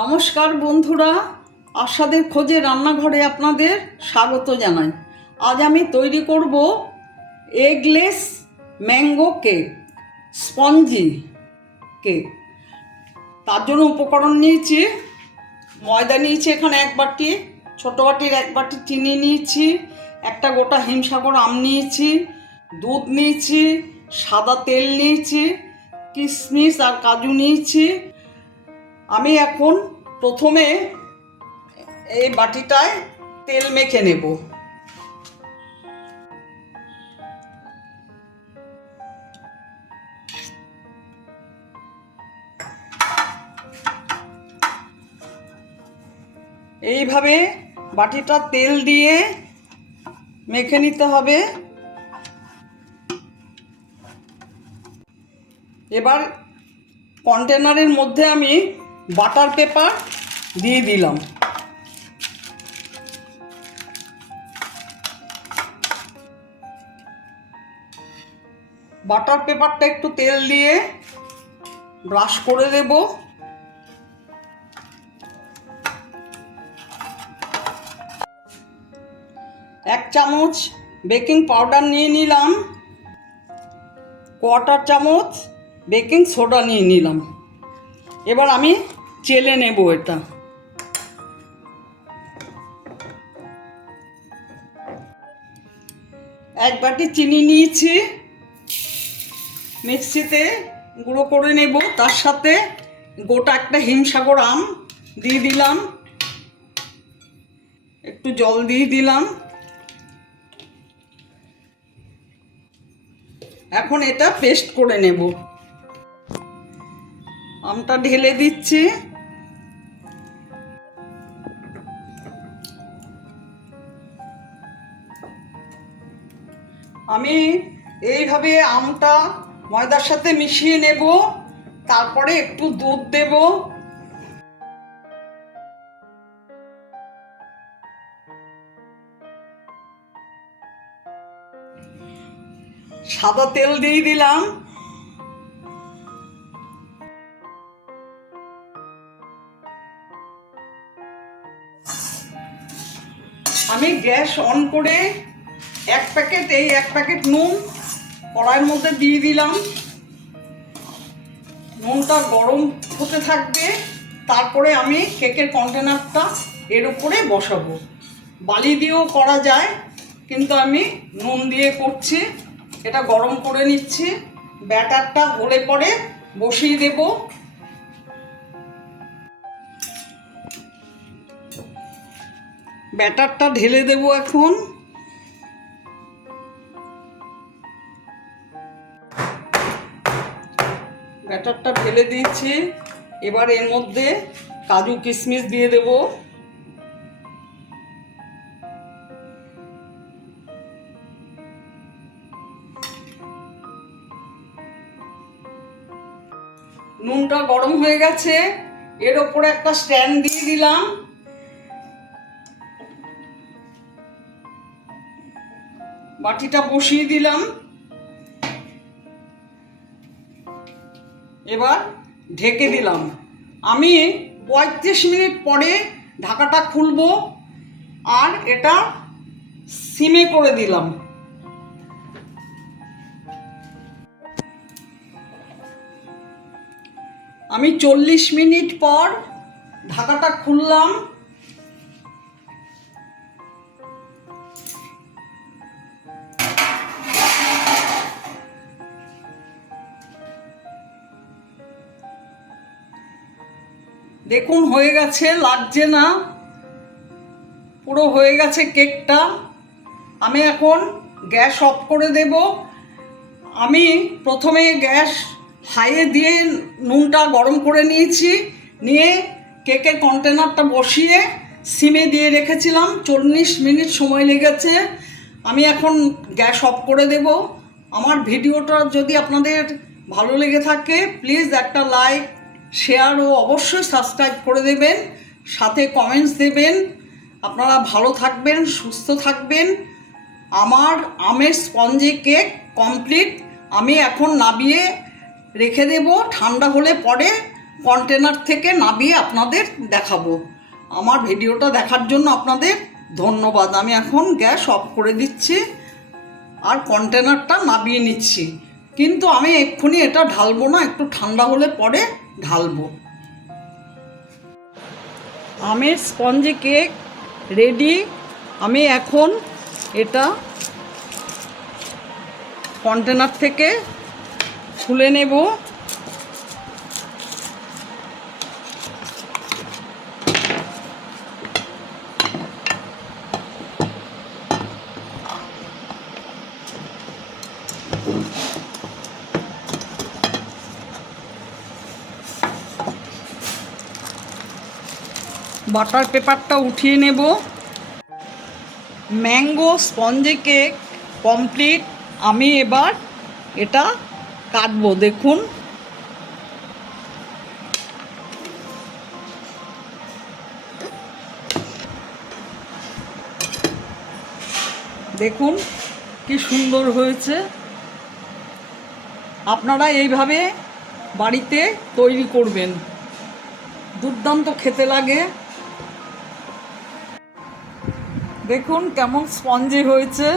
নমস্কার বন্ধুরা, আশাদের খোঁজে রান্নাঘরে আপনাদের স্বাগত জানাই। আজ আমি তৈরি করব eggless mango cake spongy cake তার জন্য উপকরণ নিয়েছি, ময়দা নিয়েছি এখানে এক বাটি, ছোটো বাটির এক বাটি চিনি নিয়েছি, একটা গোটা হিমসাগর আম নিয়েছি, দুধ নিয়েছি, সাদা তেল নিয়েছি, কিশমিশ আর কাজু নিয়েছি আমি এখন প্রথমে এই বাটিটায় তেল মেখে নেব। এইভাবে বাটিটা তেল দিয়ে মেখে নিতে হবে। এবার কন্টেনারের মধ্যে আমি বাটার পেপার দিয়ে দিলাম। বাটার পেপারটা একটু তেল দিয়ে ব্রাশ করে দেব। এক চামচ বেকিং পাউডার নিয়ে নিলাম। কোয়াটার চামচ বেকিং সোডা নিয়ে নিলাম। এবার আমি চেলে নেব এটা। এক বাটি চিনি নিয়েছি। মিক্সিতে গুঁড়ো করে নেব। তার সাথে গোটা একটা হিমসাগর আম দিয়ে দিলাম। একটু জল দিয়ে দিলাম। এখন এটা পেস্ট করে নেব। আমটা ঢেলে দিচ্ছি। আমি এইভাবে আমটা ময়দার সাথে মিশিয়ে নেব, তারপরে একটু দুধ দেব। সাদা তেল দিয়ে দিলাম। আমি গ্যাস অন করে এক প্যাকেট, এই এক প্যাকেট নুন, কড়াইয়ের মধ্যে দিয়ে দিলাম। নুনটা গরম হতে থাকবে, তারপরে আমি কেকের কন্টেনারটা এর উপরে বসাবো। বালি দিয়েও করা যায়, কিন্তু আমি নুন দিয়ে করছি। এটা গরম করে নিচ্ছি, ব্যাটারটা হলে পরে বসিয়ে দেবো। ব্যাটারটা ঢেলে দেব এখন। ব্যাটারটা ঢেলে দিয়েছি। এবার এর মধ্যে কাজু কিশমিশ দিয়ে দেব। নুনটা গরম হয়ে গেছে। এর ওপরে একটা স্ট্যান্ড দিয়ে দিলাম। বাটিটা বসিয়ে দিলাম। এবার ঢেকে দিলাম। আমি পঁয়ত্রিশ মিনিট পরে ঢাকাটা খুলব আর এটা সিমে করে দিলাম। আমি চল্লিশ মিনিট পর ঢাকাটা খুললাম। দেখুন, হয়ে গেছে, লাগছে না। পুরো হয়ে গেছে কেকটা। আমি এখন গ্যাস অফ করে দেব। আমি প্রথমে গ্যাস হাইয়ে দিয়ে নুনটা গরম করে নিয়েছি। নিয়ে কেকের কন্টেনারটা বসিয়ে সিমে দিয়ে রেখেছিলাম। চল্লিশ মিনিট সময় লেগেছে। আমি এখন গ্যাস অফ করে দেব। আমার ভিডিওটা যদি আপনাদের ভালো লেগে থাকে, প্লিজ একটা লাইক শেয়ার ও অবশ্যই সাবস্ক্রাইব করে দেবেন, সাথে কমেন্টস দেবেন। আপনারা ভালো থাকবেন, সুস্থ থাকবেন। আমার আমের স্পঞ্জি কেক কমপ্লিট আমি এখন নাবিয়ে রেখে দেব। ঠান্ডা হলে পরে কন্টেনার থেকে নামিয়ে আপনাদের দেখাবো। আমার ভিডিওটা দেখার জন্য আপনাদের ধন্যবাদ। আমি এখন গ্যাস অফ করে দিচ্ছি আর কন্টেনারটা নামিয়ে নিচ্ছি। কিন্তু আমি এক্ষুনি এটা ঢালবো না, একটু ঠান্ডা হলে পরে ঢালবো। আমের স্পঞ্জি কেক রেডি আমি এখন এটা কন্টেনার থেকে খুলে নেব। বাটার পেপারটা উঠিয়ে নেব। Mango spongy cake complete. আমি এবার এটা কাটবো, দেখুন। দেখুন কি সুন্দর হয়েছে। আপনারা এইভাবে বাড়িতে তৈরি করবেন। দুর্দান্ত খেতে লাগে। দেখুন কেমন স্পঞ্জি হয়েছে।